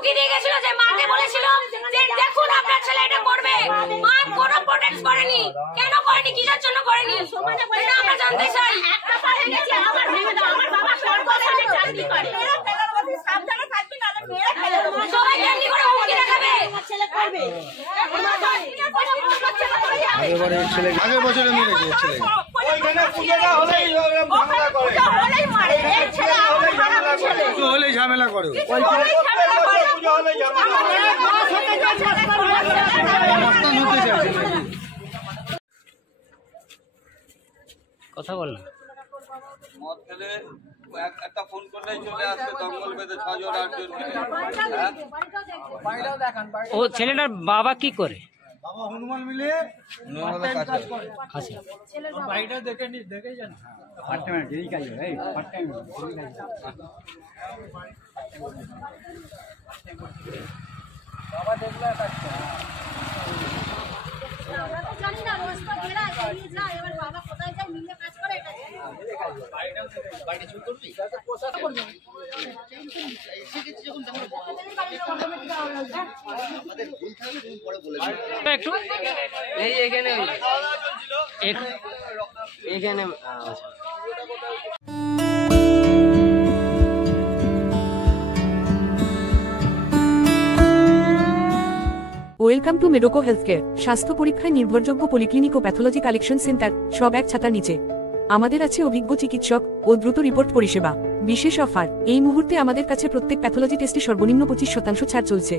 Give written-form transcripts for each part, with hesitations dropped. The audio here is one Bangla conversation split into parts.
হুমকি দিয়ে গেছিল যে মাকে বলেছিল যে দেখুন আপনার ছেলে এটা করবে, মা কোনো প্রোটেক্ট করেনি। কেন করেনি, কিসের জন্য করেনি এটা আমরা জানতে চাই। একটা পা ভেঙে গেছে, আমার ভেঙে দাও, আমার বাবা সরকারি চাকরি করে, সাবধানে থাকবি না মেয়েরা ফেলে দেব, সবাই কেমনি করে হুমকি দেখাবে আমার ছেলে করবে। আগের বছরে মেরেছে ছেলে, ওইখানে পূজাটা হলেই ঝামেলা করে, হলেই মারে, এই ছেলে আমার খারাপ ছেলে, পুজো হলেই ঝামেলা করে, পূজা হলেই ঝামেলা করে। রক্তান হতে চাইছে। কথা বল না। মদ খেলে একটা ফোন করলেই চলে আসছে, জঙ্গল বেঁধে 6 জন 8 জন মিলে। ও ছেলেটার বাবা কি করে? বাবা হনুমান মিলে কাজ করে। আচ্ছা, বাড়িটা দেখে যান। ফার্স্ট টাইম এই কাজ এই ফার্স্ট টাইম এই কাজ। বাবা দেখলে কাজ করে। আমরা তো জানি না, রাস্তা ঘেরা আছে, নিয়ে যা, এবার বাবা কোথায় যায় মিলে কাজ করে এটা। বাড়িটা চুরি করবি? একটু এই এখানে এখানে ওয়েলকাম টু মেডোকো হেলথকেয়ার। স্বাস্থ্য পরীক্ষায় নির্ভরযোগ্য পলিক্লিনিক ও প্যাথোলজি কালেকশন সেন্টার, সব এক ছাতার নিচে। আমাদের আছে অভিজ্ঞ চিকিৎসক ও দ্রুত রিপোর্ট পরিষেবা। বিশেষ অফার, এই মুহূর্তে আমাদের কাছে প্রত্যেক প্যাথোলজি টেস্টে সর্বনিম্ন 25% ছাড় চলছে।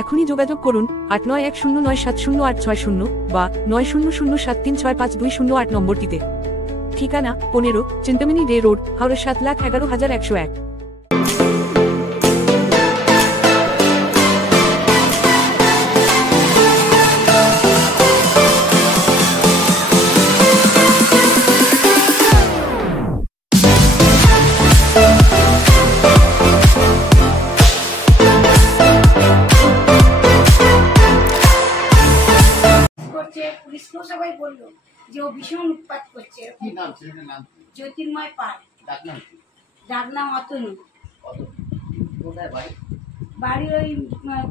এখনই যোগাযোগ করুন 8910960860 বা 9007365208 নম্বরটিতে। ঠিকানা 15 চিন্তামণি ডে রোড, হাওড়া 7,11,101। পুলিশকেও সবাই বললো যে ও ভীষণ উৎপাত করছে। কি নাম ছেলেটার নাম? জ্যোতির্ময় পাল। ডাকনাম কি? ডাকনাম অতনু। কোথায় বাড়ি? বাড়ি ওই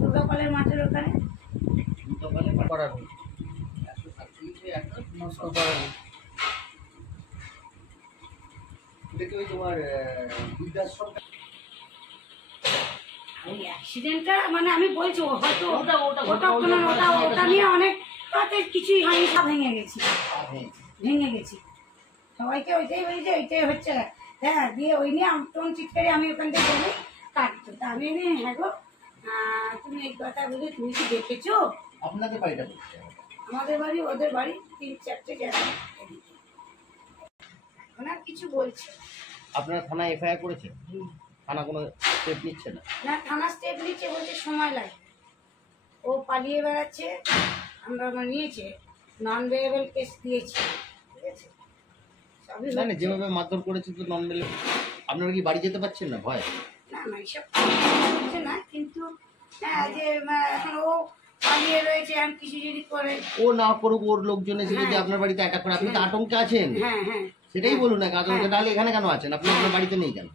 দুর্গাপালের মাঠের ওখানে। দুর্গাপালে করার 147 একটা নষ্ট করার। এটা কি ওই তোমার বৃদ্ধাশ্রম? ওই অ্যাক্সিডেন্টটা মানে আমি বলছি হয়তো ওটা নিয়ে অনেক তাতে কিছুই হয়নি, সব ভেঙে গেছি সবাইকে ওইটাই বলেছি, ওইটাই হচ্ছে। হ্যাঁ, দিয়ে ওই নিয়ে টোন চিৎকারে আমি ওখান থেকে বলি কাটতো, তা আমি হ্যাঁ গো তুমি এই কথা বলি, তুমি কি দেখেছো? আপনাদের বাড়িটা? আমাদের বাড়ি ওদের বাড়ি 3-4টে জায়গা। এখন আর কিছু বলছে। আপনারা থানায় এফআইআর করেছে? থানা কোনো স্টেপ নিচ্ছে না? না, থানা স্টেপ নিচ্ছে, বলছে সময় লাগে, ও পালিয়ে বেড়াচ্ছে। আমরা নিয়েছে নন ভেরিয়েবল কেস দিয়েছি, ঠিক আছে। না না, যেভাবে মারধর করেছে তো নন ভেরিয়েবল। আপনারা কি বাড়ি যেতে পারছেন না ভয়? না না, এইসব হচ্ছে না, কিন্তু হ্যাঁ যে এখন ও পালিয়ে রয়েছে, এখন কিছু যদি করে। ও না করুক, ওর লোকজন এসে যদি আপনার বাড়িতে অ্যাটাক করে, আপনি তো আতঙ্কে আছেন। হ্যাঁ হ্যাঁ, সেটাই বলুন না, আতঙ্কে। তাহলে এখানে কেন আছেন? আপনি আপনার বাড়িতে নেই কেন?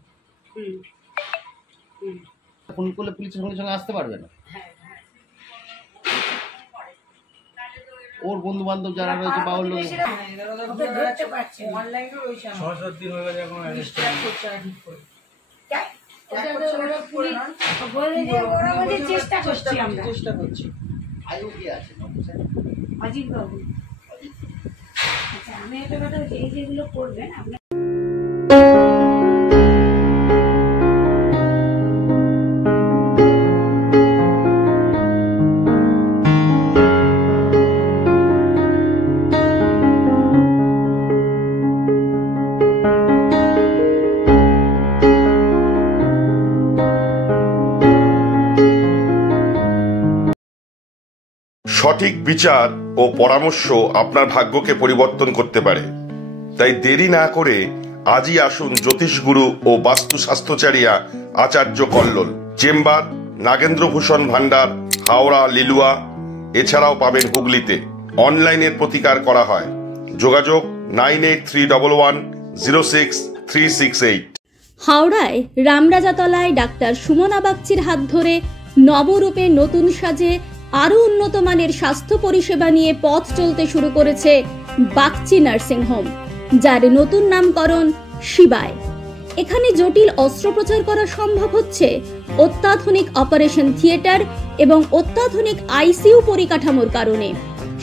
ফোন করলে পুলিশের সঙ্গে সঙ্গে আসতে পারবে না? ওর বন্ধু বান্ধব যারা রয়েছে বা ওর লোক ধরতে পারছে চেষ্টা করছি। আয়ু কি আছে? অজিত বাবু। আচ্ছা, আমি একটা কথা বলছি, এই যেগুলো করবেন আপনার সঠিক বিচার ও পরামর্শ আপনার ভাগ্যকে পরিবর্তন করতে পারে। তাই দেরি না করে আজই আসুন জ্যোতিষগুরু ও বাস্তু স্বাস্থ্যচারিয়া আচার্য কল্লোল। চেম্বার নাগেন্দ্রভূষণ ভান্ডার, হাওড়া লিলুয়া। এছাড়াও পাবেন হুগলিতে। অনলাইনের প্রতিকার করা হয়। যোগাযোগ 9831106368। হাওড়ায় রামরাজাতলায় ডাক্তার সুমনা বাগচির হাত ধরে নবরূপে নতুন সাজে আরও উন্নত মানের স্বাস্থ্য পরিষেবা নিয়ে পথ চলতে শুরু করেছে বাগচি নার্সিং হোম, যার নতুন নামকরণ শিবায়। এখানে জটিল অস্ত্রোপচার করা সম্ভব হচ্ছে অত্যাধুনিক অপারেশন থিয়েটার এবং অত্যাধুনিক আইসিইউ পরিকাঠামোর কারণে।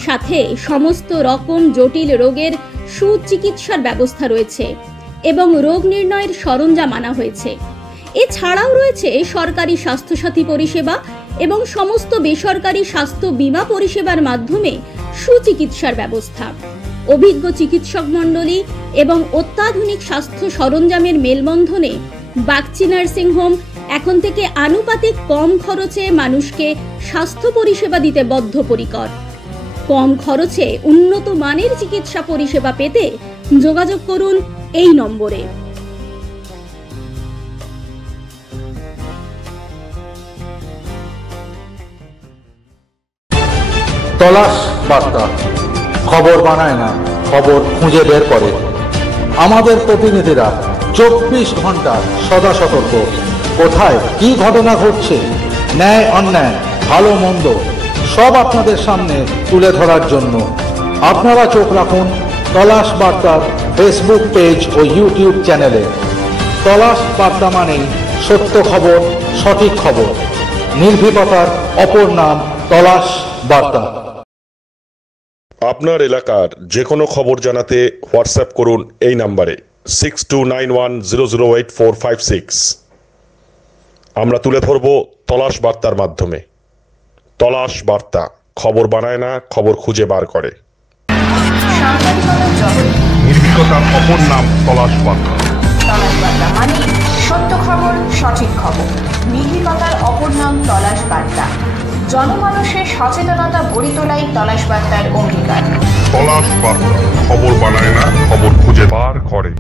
সাথে সমস্ত রকম জটিল রোগের সুচিকিৎসার ব্যবস্থা রয়েছে এবং রোগ নির্ণয়ের সরঞ্জাম আনা হয়েছে। এছাড়াও রয়েছে সরকারি স্বাস্থ্যসাথী পরিষেবা এবং সমস্ত বেসরকারি স্বাস্থ্য বীমা পরিষেবার মাধ্যমে সুচিকিৎসার ব্যবস্থা। অভিজ্ঞ চিকিৎসক মণ্ডলী এবং অত্যাধুনিক স্বাস্থ্য সরঞ্জামের মেলবন্ধনে বাগচি নার্সিং হোম এখন থেকে আনুপাতিক কম খরচে মানুষকে স্বাস্থ্য পরিষেবা দিতে বদ্ধপরিকর। কম খরচে উন্নত মানের চিকিৎসা পরিষেবা পেতে যোগাযোগ করুন এই নম্বরে। তলাশ বার্তা, খবর বানায় না, খবর খুঁজে বের করে। আমাদের প্রতিনিধিরা 24 ঘন্টা সদা সতর্ক। কোথায় কি ঘটনা ঘটছে, ন্যায় অন্যায়, ভালো মন্দ সব আপনাদের সামনে তুলে ধরার জন্য আপনারা চোখ রাখুন তলাশ বার্তার ফেসবুক পেজ ও ইউটিউব চ্যানেলে। তলাশ বার্তা মানেই সত্য খবর, সঠিক খবর। নির্ভীকতার অপর নাম তলাশ বার্তা। আপনার এলাকার যে কোনো খবর জানাতে হোয়াটসঅ্যাপ করুন এই নাম্বারে 6291008456। আমরা তুলে ধরব তলাশ বার্তার মাধ্যমে। তলাশ বার্তা, খবর বানায় না, খবর খুঁজে বার করে। নির্ভীকতার অপর নাম তলাশ বার্তা। তলাশ বার্তা মানে সত্য খবর, সঠিক খবর। নির্ভীকতার অপর নাম তলাশ বার্তা। জনমানুষের সচেতনতা গড়ে তোলাই তলাশ বার্তার অঙ্গীকার। তলাশ বার্তা, খবর বানায় না, খবর খুঁজে বার করে।